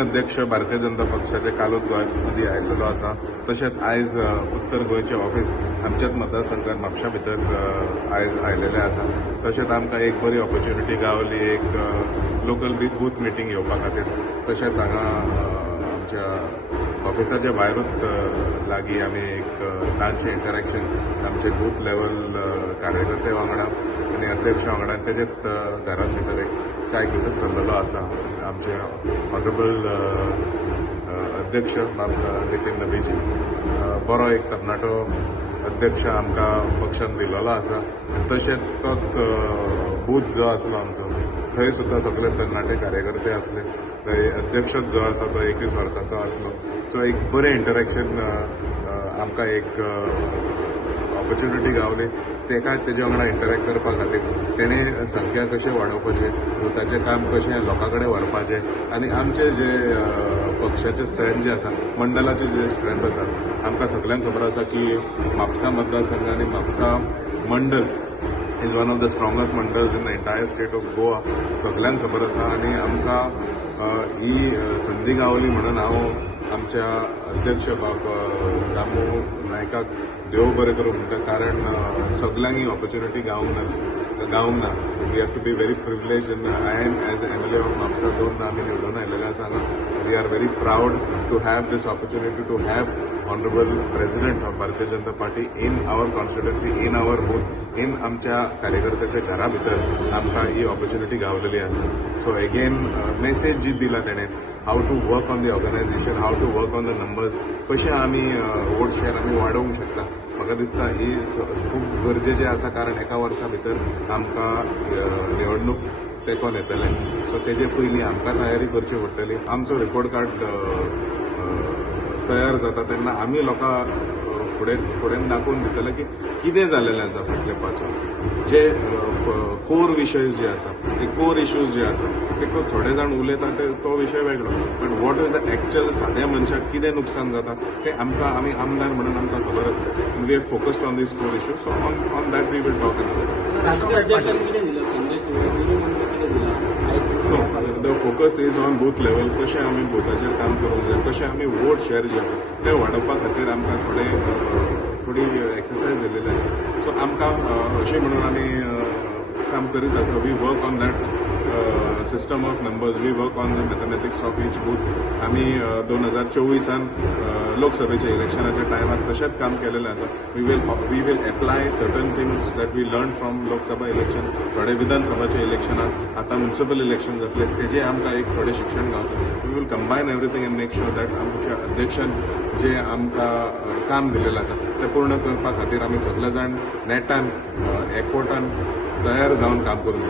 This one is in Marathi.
अध्यक्ष भारतीय जनता पक्षाचे कालोद गोंय आयिल्लो आसा. तशेंच आयज उत्तर गोंयचे ऑफिस आमच्याच मतदारसंघात म्हापशा भितर आयज आयिल्लें आसा. तशेंच आमकां एक बरी ऑपॉर्च्युनिटी गावली एक लोकल बूथ मिटींग घेवपा खातीर. तशेंच हांगा आमच्या ऑफिसाच्या भायरूच लागीं आमी एक ल्हानशें इंटरॅक्शन आमचे बूथ लेवल कार्यकर्ते वांगडा आनी अध्यक्ष वांगडा तेजेच घरांत भितर एक चाय घेतच चल्लेलो आसा. आमचे ऑनरेबल अध्यक्ष नितीन नबीजी बरो एक तरणाटो अध्यक्ष आमकां पक्षान दिलेलो आसा. तशेंच तोच बूथ जो आसलो आमचो थंय सुद्दां सगळे तरणाटे कार्यकर्ते आसले. थंय अध्यक्षच जो आसा तो 21 वर्सांचो आसलो. सो एक बरें इंटरॅक्शन आमकां एक ऑपॉर्च्युनिटी गावली. तेजे वांगडा इंटरॅक्ट करपा खातीर तेणें संख्या कशें वाडोवपाचें, बुथाचें काम कशें लोकां कडेन व्हरपाचें आनी आमचे जे पक्षाचें स्ट्रेंथ जे आसा, मंडलाचें जे स्ट्रेंथ आसा, आमकां सगळ्यांक खबर आसा की म्हापसा मतदारसंघ आनी म्हापसा मंडल is one of the strongest mandals in the entire state of Goa. सगळ्यांक खबर आसा आनी आमकां ही संदी गावली म्हणून हांव आमच्या अध्यक्ष बाब दामू नायकाक देव बरें करूं म्हणटा. कारण सगळ्यांक ही ऑपॉर्च्युनिटी गावूंक ना. We have to be very privilege. I am as MLA of Mhapsa 2दा आमी निवडून आयिल्ले आसा. We are very proud to have this opportunity to have honourable president of Bharatiya Janata Party in our constituency, in our booth, in आमच्या कार्यकर्त्याच्या घरा भितर आमकां ही ऑपॉर्च्युनिटी गावलेली आसा. सो अगेन मेसेज जी दिला तेणें, how to work on the organisation, how to work on the numbers, कशें आमी वोट शेअर आमी वाडोवंक शकता. म्हाका दिसता ही खूब गरजेचें आसा. कारण एका वर्सा भितर आमकां निवडणूक तेंकोन येतलें. सो तेजे पयलीं आमकां तयारी करची पडटली. आमचो रिपोर्ट कार्ड तयार जाता तेन्ना आमी लोकां फुडें दाखोवन दितले की कितें जाल्लें आसा फाटले 5 वर्सां. जे कोर विशय जे आसा, ते कोर इश्यूज जे आसा, ते थोडे जाण उलयता तो विशय वेगळो. But what is the actual sadya मनशाक कितें नुकसान जाता ते आमकां आमी आमदार म्हणून आमकां खबर आसा. We have focused on this core issues. So on that we will talk about. राष्ट्रीय अध्यक्षांनी कितें दिलं संदेश कितें दिला? The focus is on booth level. कशें आमी बुथाचेर काम करूंक जाय, कशें आमी वोट शेअर जे आसा ते वाडोवपा खातीर आमकां थोडी एक्सरसायज दिल्लेली आसा. सो आमकां अशें म्हणून आमी काम करीत आसा. We work on that system of numbers. We work on the mathematics of each booth. आमी 2024 लोकसभेच्या इलेक्शनाच्या टायमार तशेंच काम केलेलें आसा. We will apply certain things that we learn from Lok Sabha election. थोडे विधानसभाच्या इलेक्शनात आतां म्युनिसिपल इलेक्शन जातले तेजे आमकां एक थोडें शिक्षण गावतलें. We will combine everything and make sure that आमच्या अध्यक्षान जे आमकां काम दिलेलें आसा तें पूर्ण करपा खातीर आमी सगळे जाण नेटान एकवटान तयार जावन काम करून